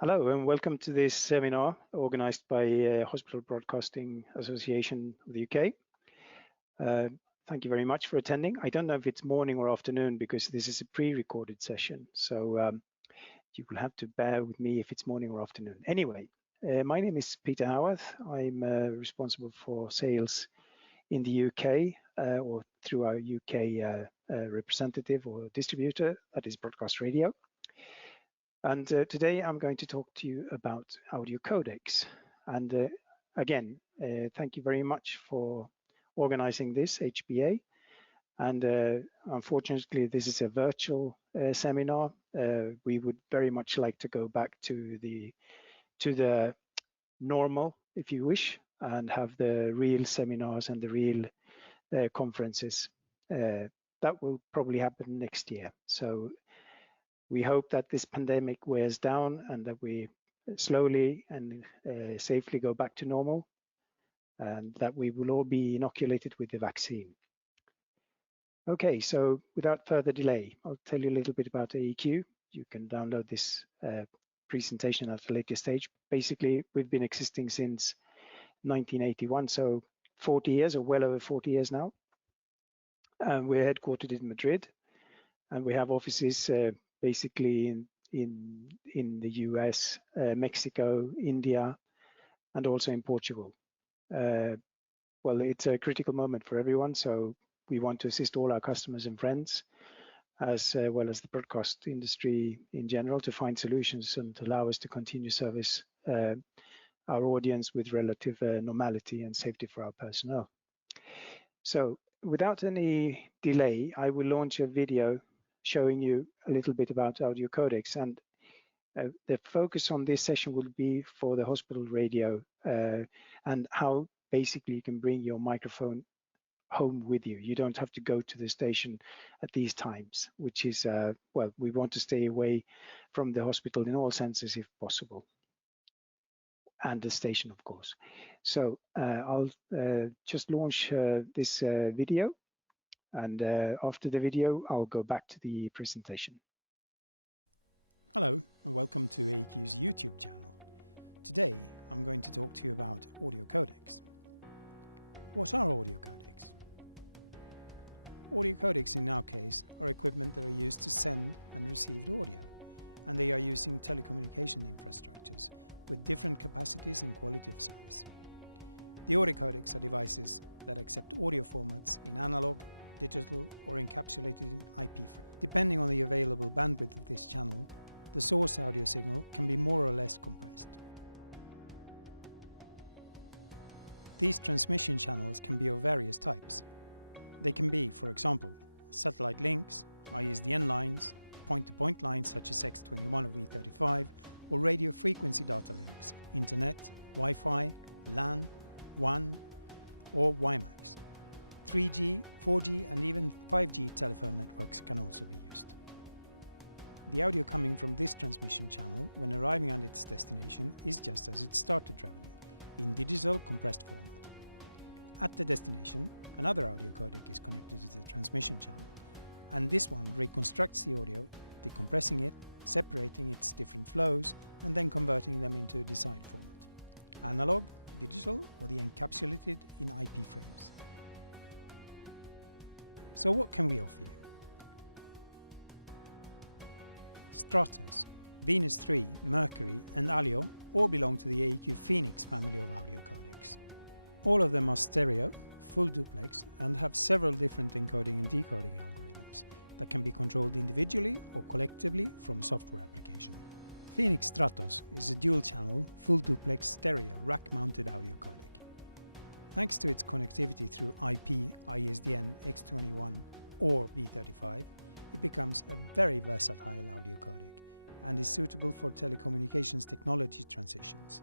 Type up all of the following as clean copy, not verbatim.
Hello and welcome to this seminar organized by Hospital Broadcasting Association of the UK. Uh, Thank you very much for attending. I don't know if it's morning or afternoon because this is a pre-recorded session, so you will have to bear with me if it's morning or afternoon. Anyway, my name is Peter Howarth. I'm responsible for sales in the UK or through our UK representative or distributor, that is Broadcast Radio. And today I'm going to talk to you about audio codecs. And again, thank you very much for organizing this, HBA. And unfortunately, this is a virtual seminar. We would very much like to go back to the normal, if you wish, and have the real seminars and the real conferences. That will probably happen next year. So we hope that this pandemic wears down and that we slowly and safely go back to normal, and that we will all be inoculated with the vaccine. Okay, so without further delay, I'll tell you a little bit about AEQ. You can download this presentation at a later stage. Basically, we've been existing since 1981, so 40 years or well over 40 years now. We're headquartered in Madrid, and we have offices basically in the US, Mexico, India, and also in Portugal. Well, it's a critical moment for everyone, so we want to assist all our customers and friends, as well as the broadcast industry in general, to find solutions and allow us to continue service our audience with relative normality and safety for our personnel. So without any delay, I will launch a video showing you a little bit about audio codecs, and the focus on this session will be for the hospital radio and how basically you can bring your microphone home with you. You don't have to go to the station at these times, which is, well, we want to stay away from the hospital in all senses if possible, and the station, of course. So I'll just launch this video, and after the video, I'll go back to the presentation. Hello, and welcome to AEQ's YouTube channel. Today, I'm going to talk to you about audio codecs. What are audio codecs? Audio codecs in our case are equipment that are used to send and receive audio, and they are using telecommunication infrastructures with different capacities and quality of service. The audio codecs are devices that accept audio formats in analog, digital, or encapsulated in IP frame. Depending on the available bandwidth of this channel, the source audio signal can be more or less compressed. These transmission channels can be of various types. They can be, for example, satellite links, ISDN lines, point-to-point lines such as X21 or V35, or radio frequency data links, Internet, Wi-Fi, LAN, WAN, or WiMAX. 3G, 4G, and even 5G telephone networks can also be used. The audio coming from this transmission channel when arriving at its destination is just as it started traveling, in digital compressed format. At the destination, another audio codec is connected to the transmission channel, and this one reconstructs the audio, decompressing it, separating its different flows, and then converting them into a desired format: analog, digital, or the encapsulated in IP frames. So what can we offer you? Stratos, Venus 3, Mercury, and Alio all belong to the AEQ Phoenix family of audio codecs. All of them are stereo, full duplex, and have several different encoding and decoding algorithms that can be controlled individually or collectively from a software application. Phoenix Stratos is a dual-channel, full duplex stereo rack-mounted audio codec. Thanks to its connectivity through IP, ISDN, X21 or V35, it becomes a very versatile audio codec and is suitable for telecommunications technology transitions.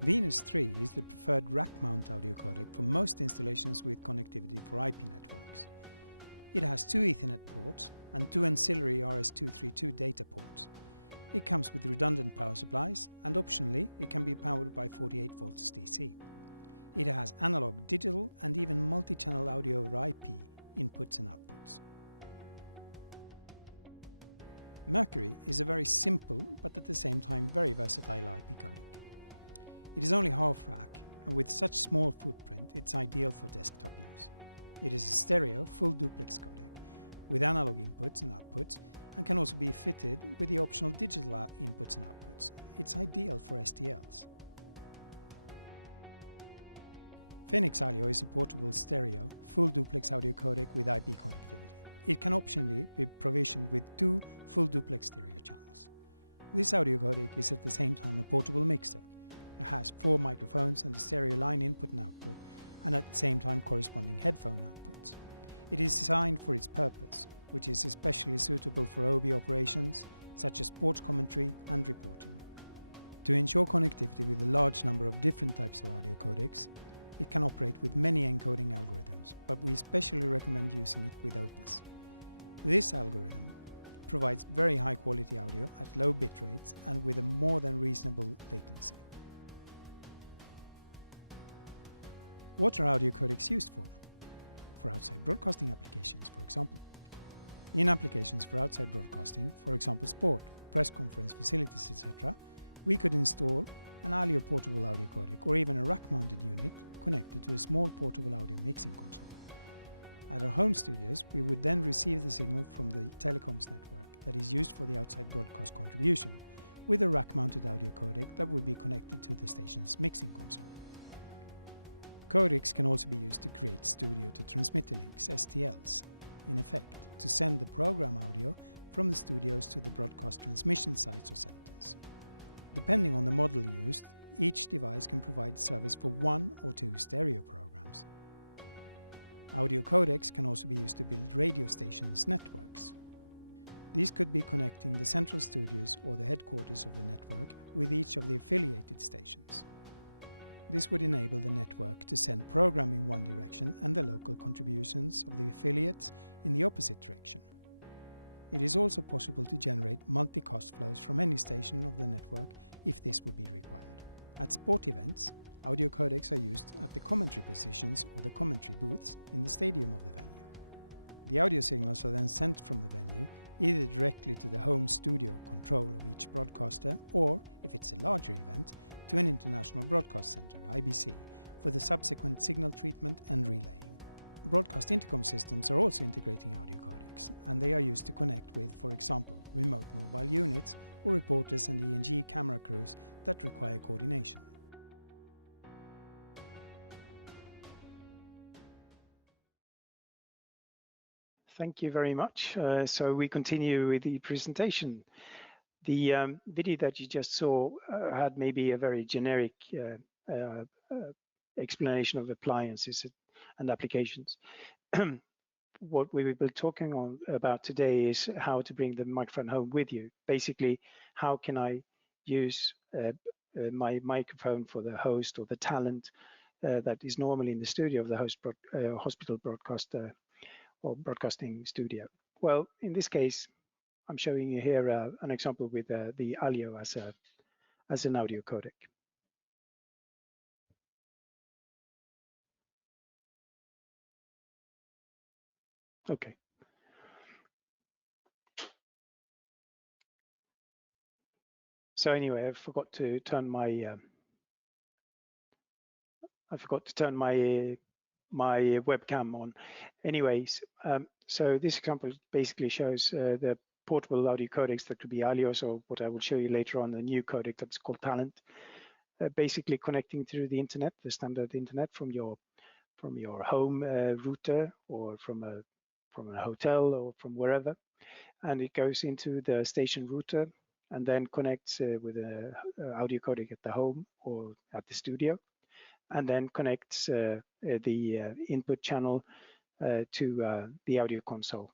Venus 3 is the preferred rack-mount audio codec for most installations with connectivity for IP networks. It has 2 Ethernet ports and 2 ancillary RS-232 data ports. It comes with redundant power supplies, and optionally it can be powered by 48 volts DC. It has analog, digital, and even multi-channel audio over IP inputs and outputs. Mercury is a very simple but at the same time very versatile IP codec. It is only half rack, and with such small footprint it's ideal for desktop use. It is a stereo full duplex codec with analog inputs and outputs, and can also be fitted with the optional digital inputs and outputs. It's ideal for STLs. Phoenix Audio is a portable stereo full duplex audio codec with IP connectivity. It can optionally be provisioned with 2 full duplex stereo channels. This audio codec is at the same time a portable mixer. It has 4 microphones and a stereo line input and output, and at the same time corresponding headphone outputs. It is designed for its purpose, which is especially suitable for OB operations such as sports commentary and reporting. To ensure connectivity with a large number of different types of audio codecs, it can operate with many encoding algorithms, but we especially recommend using it with Opus. This algorithm provides very high quality audio at low bit rates and with a more than reasonable latency. What are audio codecs used for? For outside broadcasting applications, for example. In applications for outside broadcasting, for example sport, press conference facilities, etc., we could install an Alio portable audio codec or even a rack-mounted unit connected to a small portable audio mixing console. At our home studios, we would then receive the signal from the telecoms network that is used for the outside broadcast contribution with a rack-mounted audio codec that would be connected to the station's mixing console. Codecs can also be used to create studio-to-transmitter links, STLs, in effect, to send the program audio from the studios to the broadcast transmission sites or centers. Depending on the model used, each device can provide service for 1 or 2 stereo programs. Audio codecs can also be used to build radio stations networks. These could be connecting the central studios or the headquarters of the network with each of the affiliated stations. This would enable the network to send program in one direction and the local contributions of the affiliates in the opposite direction. It is also possible to generate multicast flows from any station of the network if this would be required. At sport events, audio codecs are used at the commentary positions or the commentary booths in the stadium of the venue. The audio signals are then sent from the venue either directly to the home studio control of each broadcaster or, if it's a larger event, to an International Broadcast Center, IBC, for the subsequent signal treatment and relaying. Broadcast intercom systems are also integrating audio codecs, and they are used to connect with, for example, remote mobile units or reporters and ENG camera crews that require coordination. Thank you very much. So we continue with the presentation. The video that you just saw had maybe a very generic explanation of appliances and applications. What we will be talking about today is how to bring the microphone home with you. Basically, how can I use my microphone for the host or the talent that is normally in the studio of the hospital broadcaster or broadcasting studio. Well, in this case, I'm showing you here an example with the Alio as an audio codec. Okay. So anyway, I forgot to turn my my webcam on. Anyways, so this example basically shows the portable audio codecs that could be Alios, or what I will show you later on, the new codec that's called Talent. Basically connecting through the internet, the standard internet from your home router or from a hotel or from wherever, and it goes into the station router and then connects with an audio codec at the home or at the studio, and then connects the input channel to the audio console.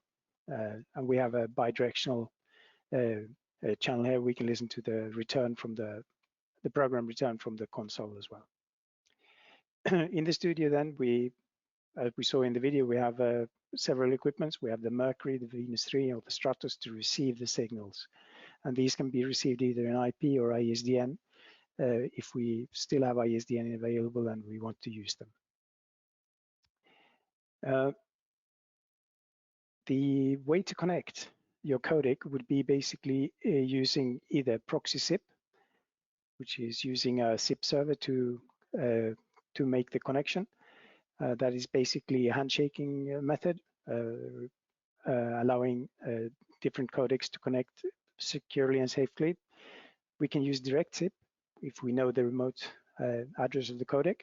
And we have a bidirectional channel here. We can listen to the return from the program return from the console as well. In the studio then, as we saw in the video, we have several equipments. We have the Mercury, the Venus 3, or the Stratos to receive the signals. And these can be received either in IP or ISDN if we still have ISDN available and we want to use them. The way to connect your codec would be basically using either proxy SIP, which is using a SIP server to make the connection. That is basically a handshaking method, allowing different codecs to connect securely and safely. We can use direct SIP if we know the remote address of the codec.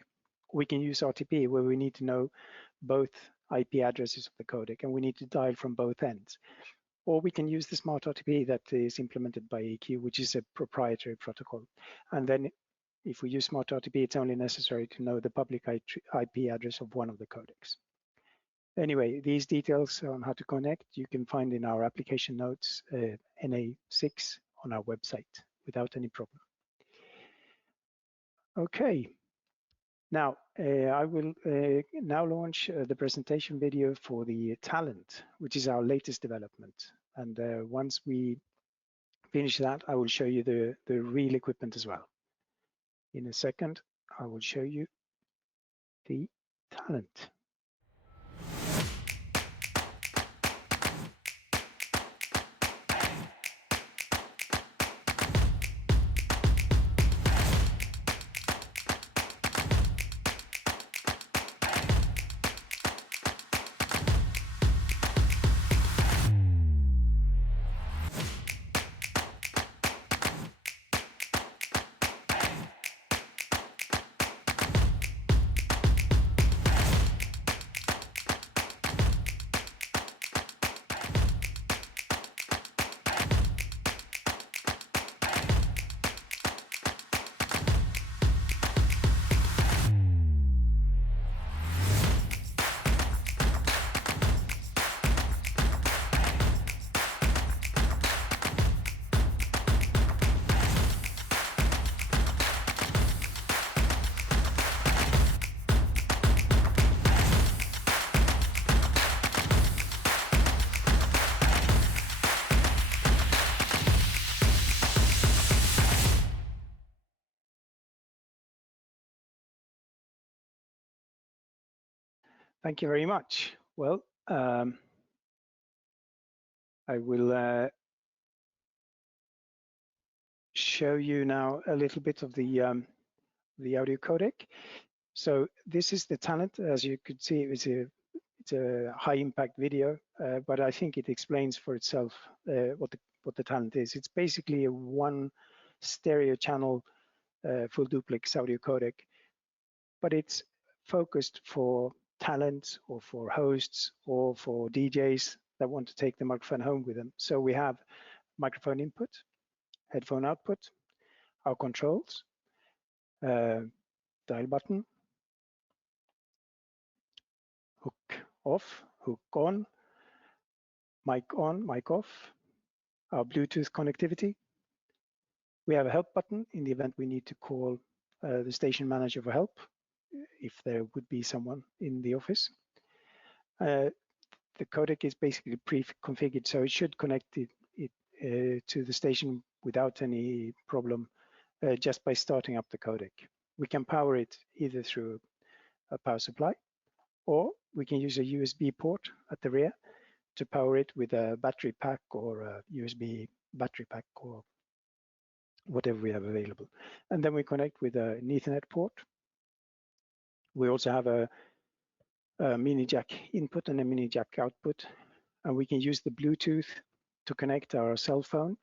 We can use RTP where we need to know both IP addresses of the codec and we need to dial from both ends. Or we can use the smart RTP that is implemented by EQ, which is a proprietary protocol. And then if we use smart RTP, it's only necessary to know the public IP address of one of the codecs. Anyway, these details on how to connect, you can find in our application notes, NA6 on our website without any problem. Okay, now I will now launch the presentation video for the Talent, which is our latest development. And once we finish that, I will show you the real equipment as well. In a second, I will show you the Talent. Thank you very much. Well, I will show you now a little bit of the audio codec. So this is the Talent. As you could see, it's a high impact video, but I think it explains for itself what the Talent is. It's basically a one stereo channel full duplex audio codec, but it's focused for talents or for hosts or for DJs that want to take the microphone home with them. So we have microphone input, headphone output, our controls, dial button, hook off, hook on, mic off, our Bluetooth connectivity. We have a help button in the event we need to call the station manager for help, if there would be someone in the office. The codec is basically pre-configured, so it should connect it to the station without any problem just by starting up the codec. We can power it either through a power supply, or we can use a USB port at the rear to power it with a battery pack or a USB battery pack or whatever we have available. And then we connect with an Ethernet port. We also have a mini jack input and a mini jack output, and we can use the Bluetooth to connect our cell phone,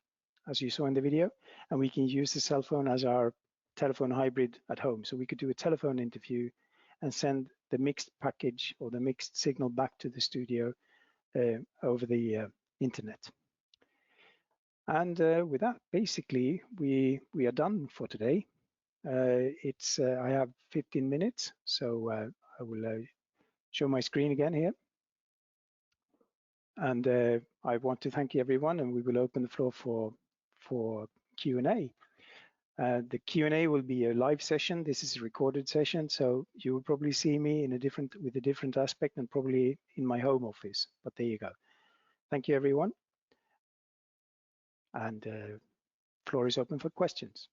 as you saw in the video, and we can use the cell phone as our telephone hybrid at home. So we could do a telephone interview and send the mixed package or the mixed signal back to the studio over the internet. And with that, basically, we are done for today. I have 15 minutes, so I will show my screen again here. And I want to thank you, everyone, and we will open the floor for Q&A. The Q&A will be a live session. This is a recorded session, so you will probably see me with a different aspect and probably in my home office, but there you go. Thank you, everyone. And floor is open for questions.